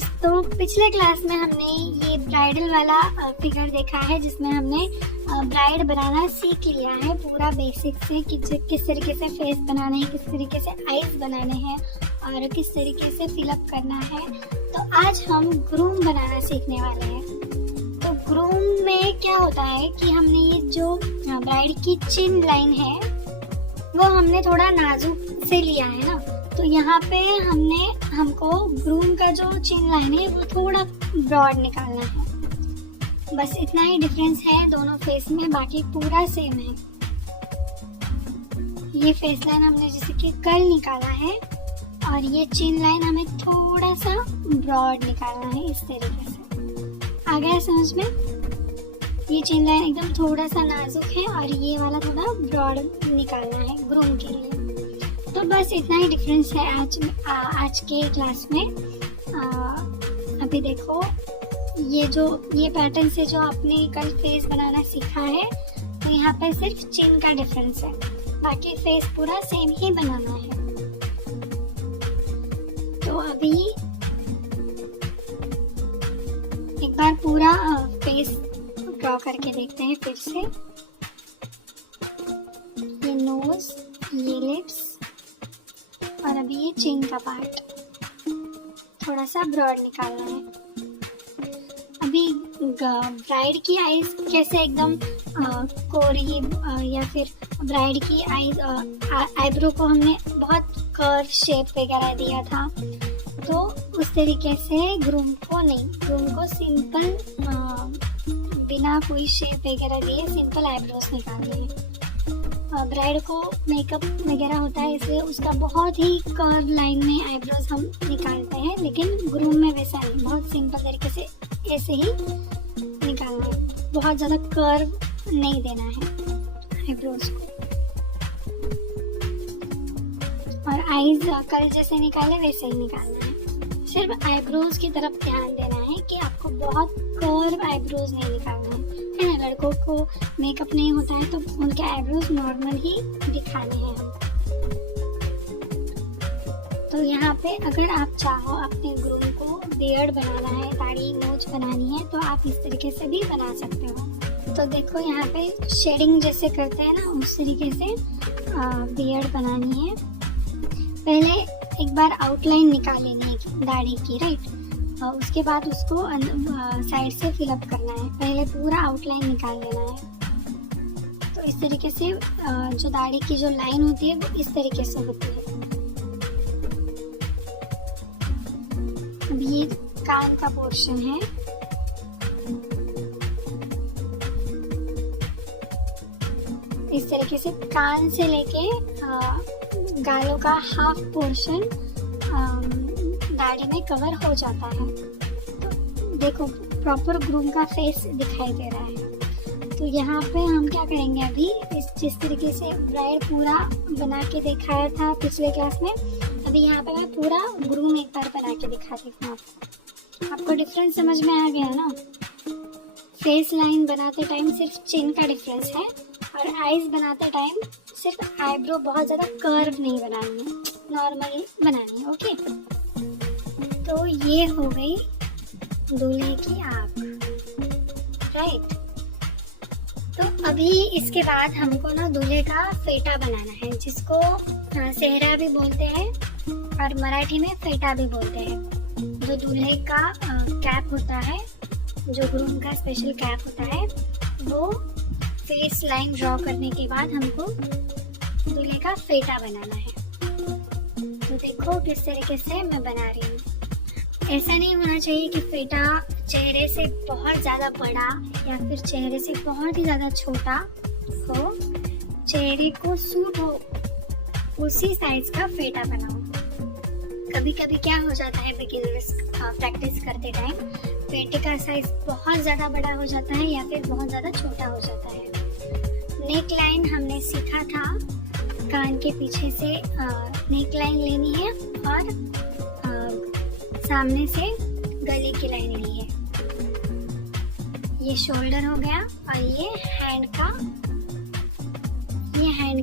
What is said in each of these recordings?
Friends, तो पिछले class में हमने ये ब्राइडल वाला फिगर देखा है जिसमें हमने ब्राइड बनाना सीख लिया है पूरा बेसिक से कि किस तरीके से फेस बनाना है, किस तरीके से आईज बनाने हैं और किस तरीके से फिलअप करना है। तो आज हम ग्रूम बनाना सीखने वाले हैं। तो ग्रूम में क्या होता है कि हमने ये जो ब्राइड की चिन लाइन है वो हमने थोड़ा नाजुक से लिया है ना, तो यहाँ पे हमको ग्रूम का जो चिन लाइन है वो थोड़ा ब्रॉड निकालना है। बस इतना ही डिफरेंस है दोनों फेस में, बाकी पूरा सेम है। ये फेस लाइन हमने जैसे कि कर्ल निकाला है और ये चिन लाइन हमें थोड़ा सा ब्रॉड निकालना है इस तरीके से। आ गया समझ में? ये चिन लाइन एकदम थोड़ा सा नाजुक है और ये वाला थोड़ा ब्रॉड निकालना है ग्रूम के लिए। तो बस इतना ही डिफरेंस है आज के क्लास में। अभी देखो ये पैटर्न से जो आपने कल फेस बनाना सीखा है, तो यहाँ पर सिर्फ चिन का डिफरेंस है, बाकी फेस पूरा सेम ही बनाना है। तो अभी एक बार पूरा फेस ड्रॉ करके देखते हैं फिर से। ये नोज, ये लिप्स और अभी ये चिन का पार्ट थोड़ा सा ब्रॉड निकालना है। अभी ब्राइड की आईज कैसे एकदम कोरी या फिर ब्राइड की आईज आईब्रो को हमने बहुत कर्व शेप वगैरह दिया था, तो उस तरीके से ग्रूम को सिंपल बिना कोई शेप वगैरह दिए सिंपल आईब्रोज निकालने हैं। ब्राइड को मेकअप वगैरह होता है इसलिए उसका बहुत ही कर्व लाइन में आईब्रोज हम निकालते हैं, लेकिन ग्रूम में वैसा नहीं, बहुत सिंपल तरीके से ऐसे ही निकालना है। बहुत ज़्यादा कर्व नहीं देना है आईब्रोज को। और आईज कल जैसे निकाले वैसे ही निकालना है। सिर्फ आईब्रोज की तरफ ध्यान देना है कि आपको बहुत कर्व आईब्रोज नहीं निकालना है ना। लड़कों को मेकअप नहीं होता है तो उनके आईब्रोज नॉर्मल ही दिखाने हैं हम। तो यहाँ पे अगर आप चाहो अपने ग्रूम को बियर्ड बनाना है, दाढ़ी मूंछ बनानी है, तो आप इस तरीके से भी बना सकते हो। तो देखो यहाँ पे शेडिंग जैसे करते हैं ना, उस तरीके से बियर्ड बनानी है। पहले एक बार आउटलाइन निकाल लेनी है दाढ़ी की, राइट। उसके बाद उसको साइड से फिलअप करना है। पहले पूरा आउटलाइन निकाल लेना है। तो इस तरीके से जो दाढ़ी की जो लाइन होती है वो इस तरीके से होती है। अब ये कान का पोर्शन है, इस तरीके से कान से लेके गालों का हाफ पोर्शन दाढ़ी में कवर हो जाता है। तो देखो प्रॉपर ग्रूम का फेस दिखाई दे रहा है। तो यहाँ पे हम क्या करेंगे, अभी जिस तरीके से ब्राइड पूरा बना के दिखाया था पिछले क्लास में, अभी यहाँ पे मैं पूरा ग्रूम एक बार बना के दिखाती हूँ आपको। डिफरेंस समझ में आ गया ना? फेस लाइन बनाते टाइम सिर्फ चिन का डिफरेंस है और आईज बनाते टाइम सिर्फ आईब्रो बहुत ज़्यादा कर्व नहीं बनानी है, नॉर्मल बनानी है। ओके, तो ये हो गई दूल्हे की आँख, राइट। तो अभी इसके बाद हमको ना दूल्हे का फेटा बनाना है, जिसको सेहरा भी बोलते हैं और मराठी में फेटा भी बोलते हैं। जो दूल्हे का कैप होता है, जो ग्रूम का स्पेशल कैप होता है, वो फेस लाइन ड्रॉ करने के बाद हमको दूल्हे का फेटा बनाना है। तो देखो किस तरीके से मैं बना रही हूँ। ऐसा नहीं होना चाहिए कि फेटा चेहरे से बहुत ज़्यादा बड़ा या फिर चेहरे से बहुत ही ज़्यादा छोटा हो। चेहरे को सूट हो उसी साइज का फेटा बनाओ। कभी कभी क्या हो जाता है बिगिनर्स प्रैक्टिस करते टाइम, फेटे का साइज बहुत ज़्यादा बड़ा हो जाता है या फिर बहुत ज़्यादा छोटा हो जाता है। नेक लाइन हमने सीखा था, कान के पीछे से नेक लाइन लेनी है और सामने से गले की लाइन ली है। ये शोल्डर हो गया और ये हैंड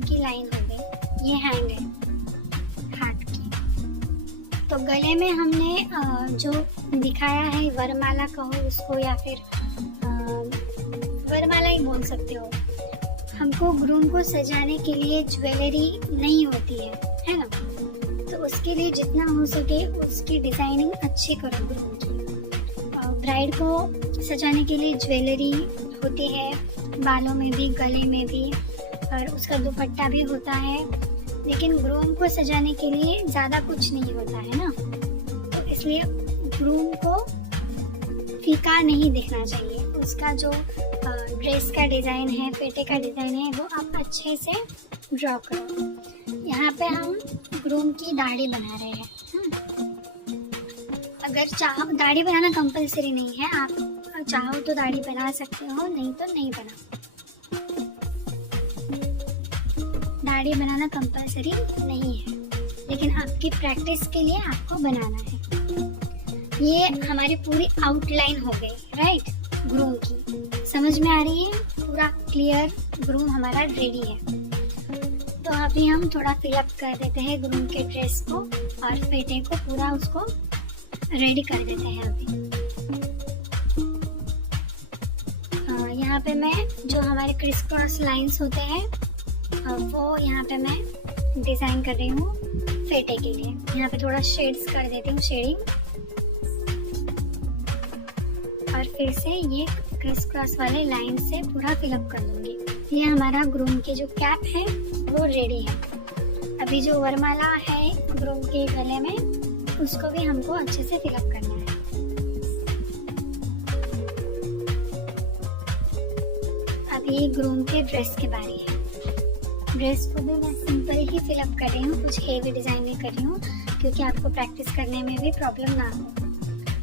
की लाइन हो गई। ये हैंड है हाथ की। तो गले में हमने जो दिखाया है वरमाला कहो उसको या फिर वरमाला ही बोल सकते हो। हमको ग्रूम को सजाने के लिए ज्वेलरी नहीं होती है ना। तो उसके लिए जितना हो सके उसकी डिज़ाइनिंग अच्छी करो ग्रूम की। ब्राइड को सजाने के लिए ज्वेलरी होती है, बालों में भी, गले में भी, और उसका दुपट्टा भी होता है। लेकिन ग्रूम को सजाने के लिए ज़्यादा कुछ नहीं होता है ना। तो इसलिए ग्रूम को फीका नहीं दिखना चाहिए। उसका जो ड्रेस का डिज़ाइन है, पेटे का डिज़ाइन है, वो आप अच्छे से ड्रॉ करो। यहाँ पे हम ग्रूम की दाढ़ी बना रहे हैं। अगर चाहो, दाढ़ी बनाना कंपलसरी नहीं है, आप चाहो तो दाढ़ी बना सकते हो, नहीं तो नहीं बना। दाढ़ी बनाना कंपलसरी नहीं है, लेकिन आपकी प्रैक्टिस के लिए आपको बनाना है। ये हमारी पूरी आउटलाइन हो गई, राइट, ग्रूम की। समझ में आ रही है? पूरा क्लियर ग्रूम हमारा रेडी है। तो अभी हम थोड़ा फिलअप कर देते हैं ग्रूम के ड्रेस को और पेटे को, पूरा उसको रेडी कर देते हैं अभी। यहाँ पे मैं जो हमारे क्रिस क्रॉस लाइंस होते हैं वो यहाँ पे मैं डिज़ाइन कर रही हूँ फेटे के लिए। यहाँ पे थोड़ा शेड्स कर देती हूँ, शेडिंग, और फिर से ये क्रिस क्रॉस वाले लाइन से पूरा फिलअप कर लूँगी। ये हमारा ग्रूम की जो कैप है वो रेडी है। अभी जो वरमाला है ग्रूम के गले में, उसको भी हमको अच्छे से फिलअप करना है। अब ये ग्रूम के ड्रेस के बारे है। ड्रेस को भी मैं सिंपल ही फिलअप कर रही हूँ, कुछ हेवी डिज़ाइन नहीं कर रही हूँ, क्योंकि आपको प्रैक्टिस करने में भी प्रॉब्लम ना हो।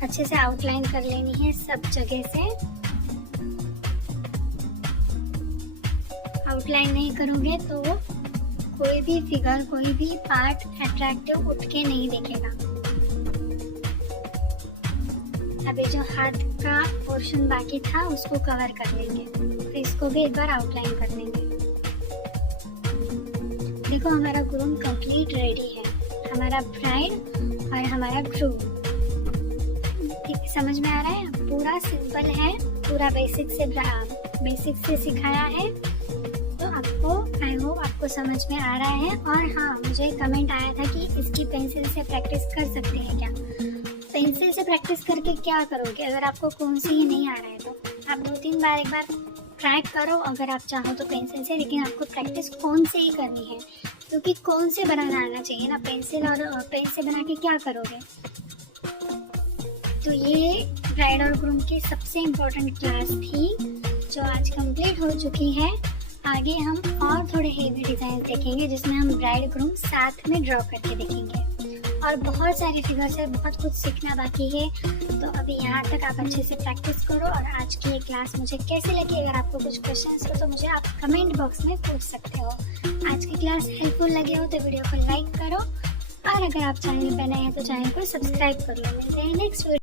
अच्छे से आउटलाइन कर लेनी है सब जगह से। आउटलाइन नहीं करोगे तो कोई भी फिगर, कोई भी पार्ट अट्रैक्टिव उठ के नहीं दिखेगा। अभी जो हाथ का पोर्शन बाकी था उसको कवर कर लेंगे, फिर इसको भी एक बार आउटलाइन कर लेंगे। देखो हमारा ग्रूम कंप्लीट रेडी है, हमारा ब्राइड और हमारा ग्रूम। समझ में आ रहा है? पूरा सिंपल है, पूरा बेसिक से सिखाया है। तो आपको, आई होप आपको समझ में आ रहा है। और हाँ, मुझे कमेंट आया था कि इसकी पेंसिल से प्रैक्टिस कर सकते हैं क्या। पेंसिल से प्रैक्टिस करके क्या करोगे? अगर आपको कौन सी ही नहीं आ रहा है तो आप 2-3 बार एक बार ट्राई करो अगर आप चाहो तो पेंसिल से। लेकिन आपको प्रैक्टिस कौन से ही करनी है, क्योंकि कौन से बनाना आना चाहिए ना। पेंसिल और पेन से बना के क्या करोगे। तो ये ब्राइड और ग्रूम की सबसे इम्पोर्टेंट क्लास थी जो आज कंप्लीट हो चुकी है। आगे हम और थोड़े हेवी डिज़ाइन देखेंगे जिसमें हम ब्राइड ग्रूम साथ में ड्रॉ करके देखेंगे। और बहुत सारे फिगर से बहुत कुछ सीखना बाकी है। तो अभी यहाँ तक आप अच्छे से प्रैक्टिस करो। और आज की ये क्लास मुझे कैसे लगी, अगर आपको कुछ क्वेश्चंस हो तो मुझे आप कमेंट बॉक्स में पूछ सकते हो। आज की क्लास हेल्पफुल लगे हो तो वीडियो को लाइक करो, और अगर आप चैनल पर नए हैं तो चैनल को सब्सक्राइब कर लो। मिलते हैं नेक्स्ट वीडियो।